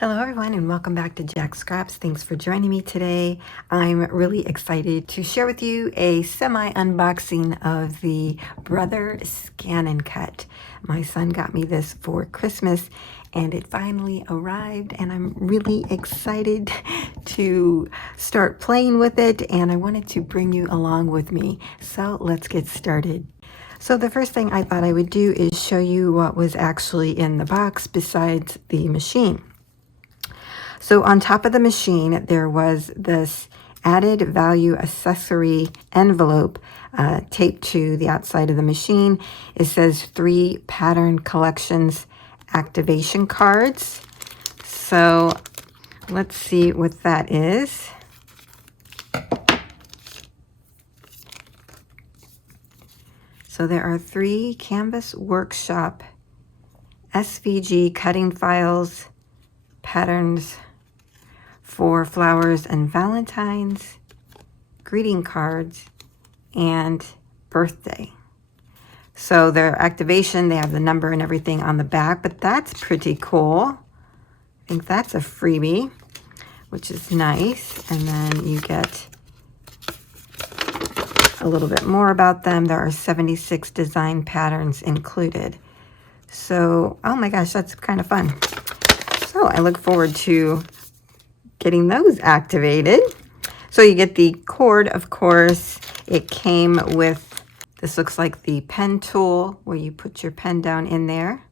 Hello everyone and welcome back to Jacqs Scraps. Thanks for joining me today. I'm really excited to share with you a semi-unboxing of the Brother Scan and Cut. My son got me this for Christmas and it finally arrived and I'm really excited to start playing with it, and I wanted to bring you along with me. So let's get started. So the first thing I thought I would do is show you what was actually in the box besides the machine. So on top of the machine, there was this added value accessory envelope taped to the outside of the machine. It says 3 pattern collections activation cards. So let's see what that is. So there are 3 Canvas Workshop SVG cutting files, patterns for flowers and Valentine's, greeting cards, and birthday. So their activation, they have the number and everything on the back, but that's pretty cool. I think that's a freebie, which is nice. And then you get a little bit more about them. There are 76 design patterns included. So, oh my gosh, that's kind of fun. So I look forward to getting those activated. So you get the cord, of course. It came with, this looks like the pen tool where you put your pen down in there.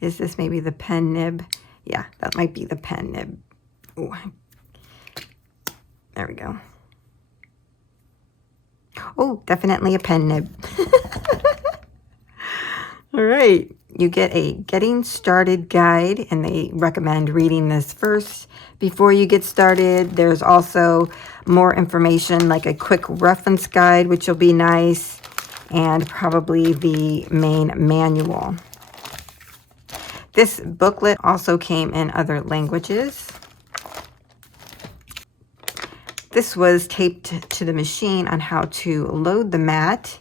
Is this maybe the pen nib? Yeah, that might be the pen nib. Ooh. There we go. Oh, definitely a pen nib. All right, you get a getting started guide, and they recommend reading this first before you get started. There's also more information like a quick reference guide, which will be nice, and probably the main manual. This booklet also came in other languages. This was taped to the machine on how to load the mat.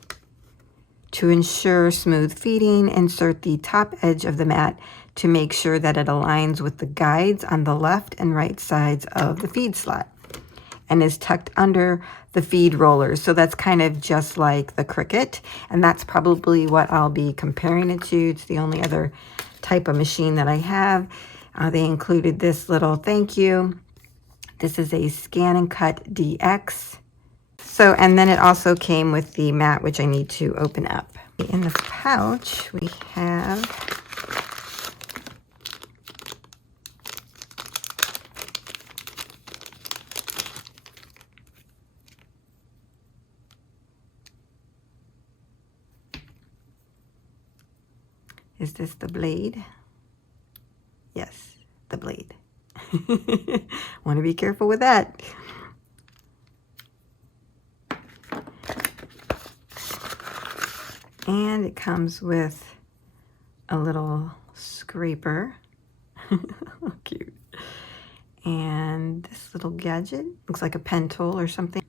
To ensure smooth feeding, insert the top edge of the mat to make sure that it aligns with the guides on the left and right sides of the feed slot and is tucked under the feed rollers. So that's kind of just like the Cricut, and that's probably what I'll be comparing it to. It's the only other type of machine that I have. They included this little thank you. This is a Scan and Cut DX. So, and then it also came with the mat, which I need to open up. In the pouch, we have is this the blade? Yes, the blade. Want to be careful with that. And it comes with a little scraper. Cute. And this little gadget looks like a pen tool or something.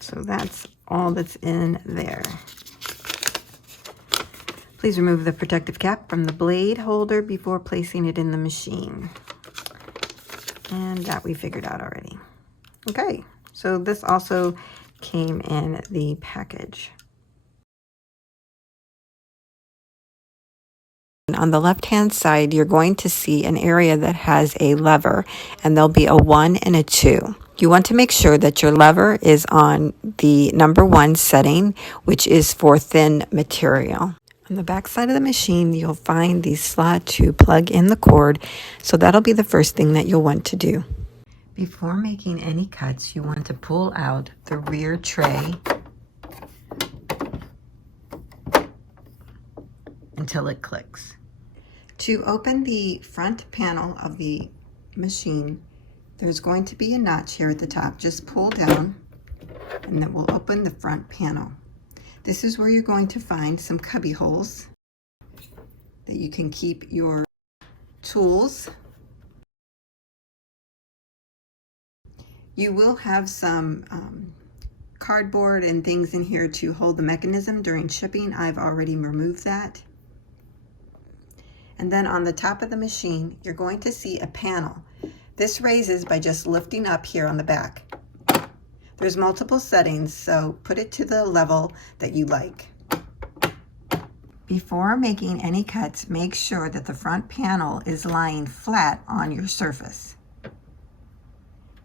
So that's all that's in there. Please remove the protective cap from the blade holder before placing it in the machine. And that we figured out already. Okay, so this also came in the package. On the left-hand side, you're going to see an area that has a lever, and there'll be a 1 and a 2. You want to make sure that your lever is on the number 1 setting, which is for thin material. On the back side of the machine, you'll find the slot to plug in the cord, so that'll be the first thing that you'll want to do. Before making any cuts, you want to pull out the rear tray until it clicks. To open the front panel of the machine, there's going to be a notch here at the top. Just pull down and that will open the front panel. This is where you're going to find some cubby holes that you can keep your tools. You will have some cardboard and things in here to hold the mechanism during shipping. I've already removed that. And then on the top of the machine, you're going to see a panel. This raises by just lifting up here on the back. There's multiple settings, so put it to the level that you like. Before making any cuts, make sure that the front panel is lying flat on your surface.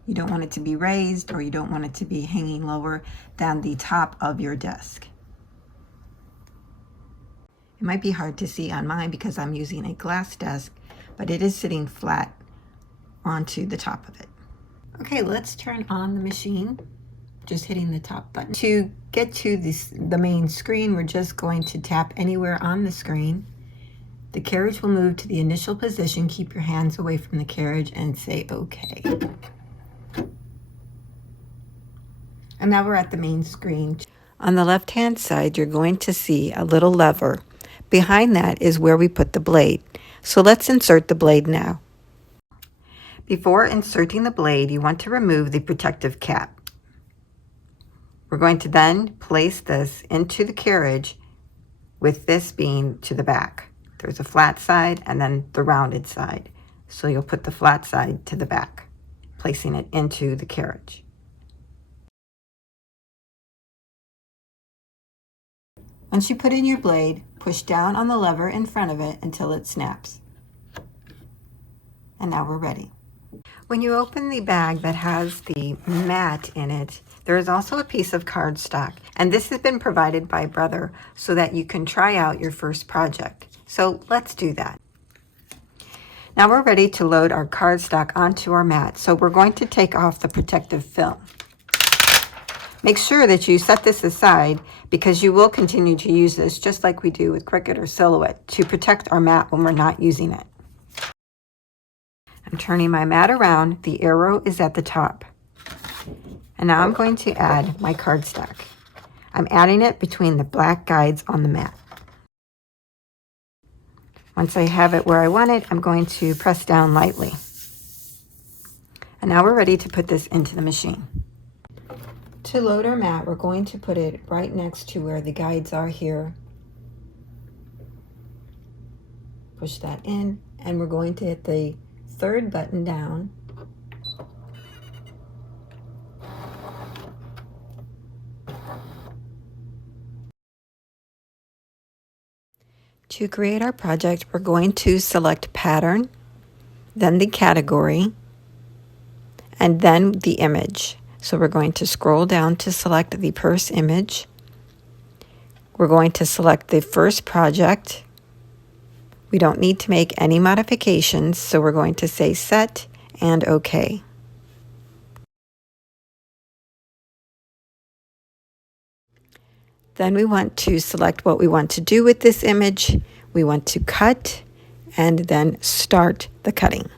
You don't want it to be raised, or you don't want it to be hanging lower than the top of your desk. It might be hard to see on mine because I'm using a glass desk, but it is sitting flat onto the top of it. Okay, let's turn on the machine. Just hitting the top button. To get to the main screen, we're just going to tap anywhere on the screen. The carriage will move to the initial position. Keep your hands away from the carriage and say OK. And now we're at the main screen. On the left-hand side, you're going to see a little lever. Behind that is where we put the blade. So let's insert the blade now. Before inserting the blade, you want to remove the protective cap. We're going to then place this into the carriage with this being to the back. There's a flat side and then the rounded side. So you'll put the flat side to the back, placing it into the carriage. Once you put in your blade, push down on the lever in front of it until it snaps. And now we're ready. When you open the bag that has the mat in it, there is also a piece of cardstock, and this has been provided by Brother so that you can try out your first project. So let's do that. Now we're ready to load our cardstock onto our mat, so we're going to take off the protective film. Make sure that you set this aside because you will continue to use this just like we do with Cricut or Silhouette to protect our mat when we're not using it. I'm turning my mat around. The arrow is at the top. And now I'm going to add my cardstock. I'm adding it between the black guides on the mat. Once I have it where I want it, I'm going to press down lightly. And now we're ready to put this into the machine. To load our mat, we're going to put it right next to where the guides are here. Push that in, and we're going to hit the third button down. To create our project, we're going to select Pattern, then the category, and then the image. So we're going to scroll down to select the purse image. We're going to select the first project. We don't need to make any modifications, so we're going to say Set and OK. Then we want to select what we want to do with this image. We want to cut and then start the cutting.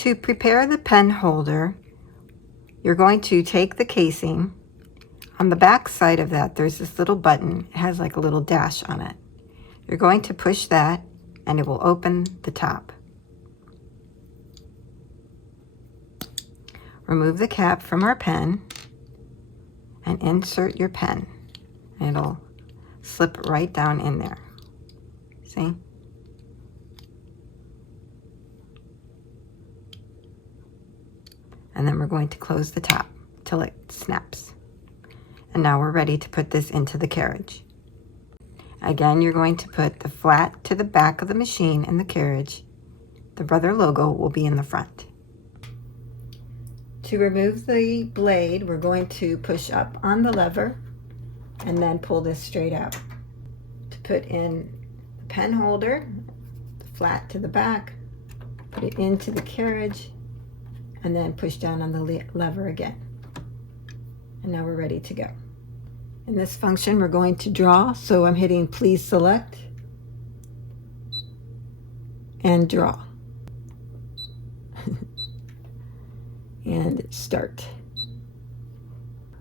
To prepare the pen holder, you're going to take the casing. On the back side of that, there's this little button. It has like a little dash on it. You're going to push that and it will open the top. Remove the cap from our pen and insert your pen. It'll slip right down in there. See? And then we're going to close the top till it snaps. And now we're ready to put this into the carriage. Again, you're going to put the flat to the back of the machine in the carriage. The Brother logo will be in the front. To remove the blade, we're going to push up on the lever and then pull this straight out. To put in the pen holder, the flat to the back, put it into the carriage, and then push down on the lever again. And now we're ready to go. In this function, we're going to draw, so I'm hitting please select and draw. And start.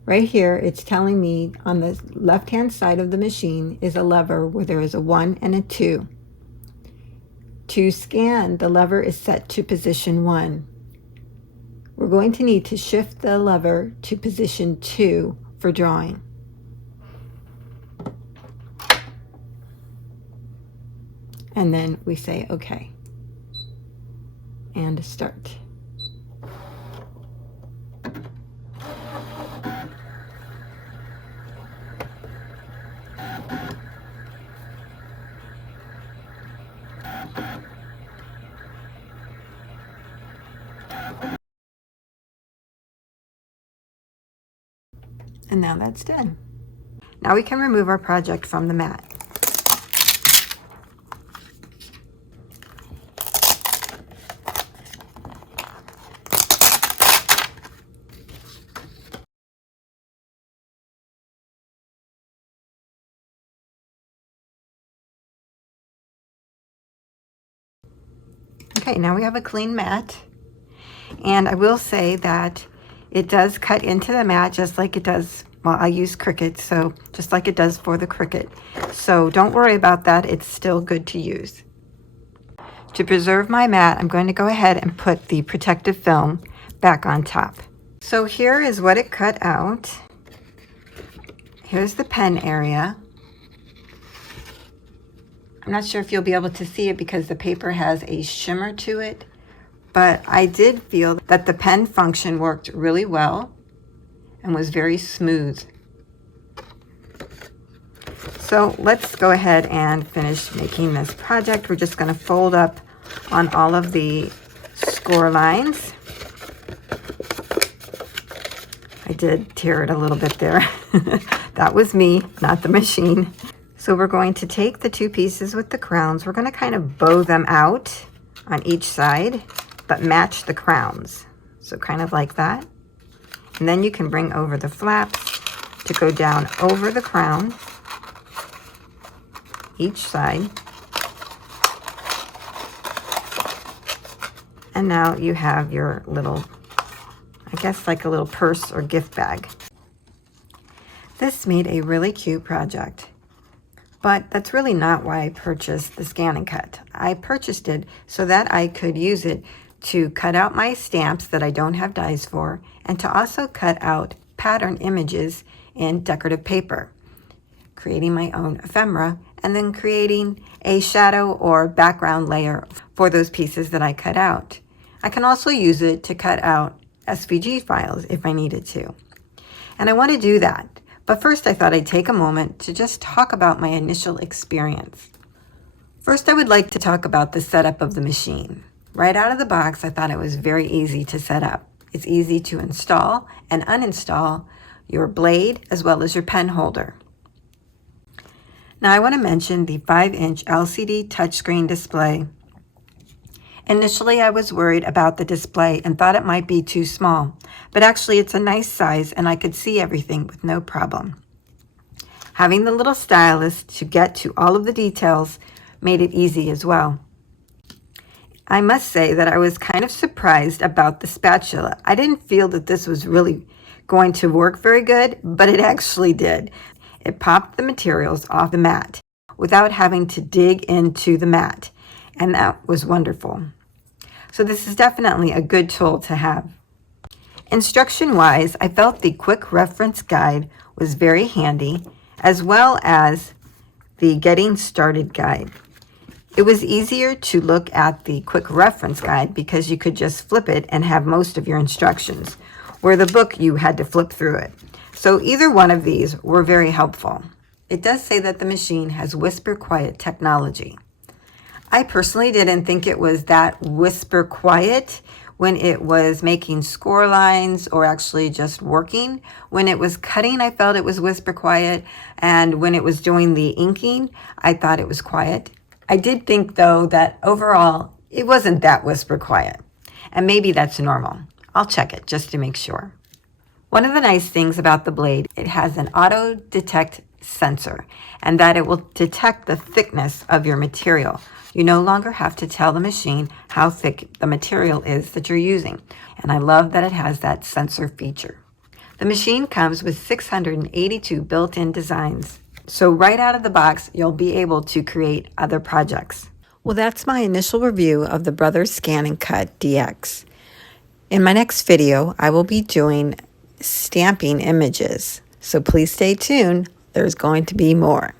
Right here, it's telling me on the left-hand side of the machine is a lever where there is a 1 and a 2. To scan, the lever is set to position 1. We're going to need to shift the lever to position 2 for drawing. And then we say OK. And start. And now that's done. Now we can remove our project from the mat. Okay, now we have a clean mat. And I will say that it does cut into the mat just like it does, well, I use Cricut, so just like it does for the Cricut. So don't worry about that, it's still good to use. To preserve my mat, I'm going to go ahead and put the protective film back on top. So here is what it cut out. Here's the pen area. I'm not sure if you'll be able to see it because the paper has a shimmer to it. But I did feel that the pen function worked really well and was very smooth. So let's go ahead and finish making this project. We're just going to fold up on all of the score lines. I did tear it a little bit there. That was me, not the machine. So we're going to take the two pieces with the crowns. We're going to kind of bow them out on each side, but match the crowns. So kind of like that. And then you can bring over the flaps to go down over the crown, each side. And now you have your little, I guess like a little purse or gift bag. This made a really cute project. But that's really not why I purchased the Scan and Cut. I purchased it so that I could use it to cut out my stamps that I don't have dies for, and to also cut out pattern images in decorative paper, creating my own ephemera, and then creating a shadow or background layer for those pieces that I cut out. I can also use it to cut out SVG files if I needed to. And I want to do that. But first I thought I'd take a moment to just talk about my initial experience. First, I would like to talk about the setup of the machine. Right out of the box, I thought it was very easy to set up. It's easy to install and uninstall your blade as well as your pen holder. Now I want to mention the 5-inch LCD touchscreen display. Initially, I was worried about the display and thought it might be too small, but actually it's a nice size and I could see everything with no problem. Having the little stylus to get to all of the details made it easy as well. I must say that I was kind of surprised about the spatula. I didn't feel that this was really going to work very good, but it actually did. It popped the materials off the mat without having to dig into the mat, and that was wonderful. So this is definitely a good tool to have. Instruction-wise, I felt the quick reference guide was very handy, as well as the Getting Started guide. It was easier to look at the quick reference guide because you could just flip it and have most of your instructions, where the book you had to flip through it. So either one of these were very helpful. It does say that the machine has whisper quiet technology. I personally didn't think it was that whisper quiet when it was making score lines or actually just working. When it was cutting, I felt it was whisper quiet, and when it was doing the inking, I thought it was quiet. I did think, though, that overall, it wasn't that whisper quiet, and maybe that's normal. I'll check it just to make sure. One of the nice things about the blade, it has an auto detect sensor, and that it will detect the thickness of your material. You no longer have to tell the machine how thick the material is that you're using, and I love that it has that sensor feature. The machine comes with 682 built-in designs. So right out of the box, you'll be able to create other projects. Well, that's my initial review of the Brother Scan & Cut DX. In my next video, I will be doing stamping images. So please stay tuned. There's going to be more.